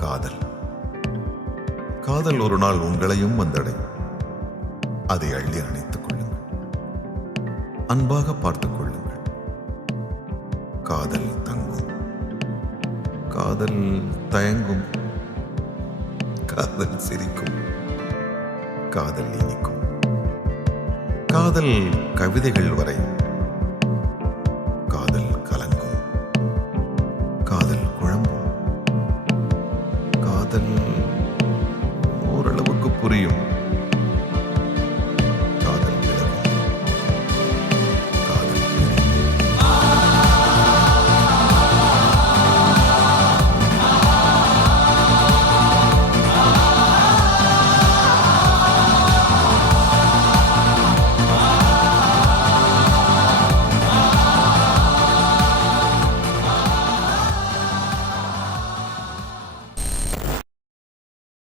காதல். காதல் ஒரு நாள் உங்களையும் வந்தடையும். அதை அள்ளி அணைத்துக் கொள்ளுங்கள். அன்பாக பார்த்துக் கொள்ளுங்கள். காதல் தங்கும். காதல் தயங்கும். காதல் சிரிக்கும். காதல் இனிக்கும். காதல் கவிதைகள் வரையும்.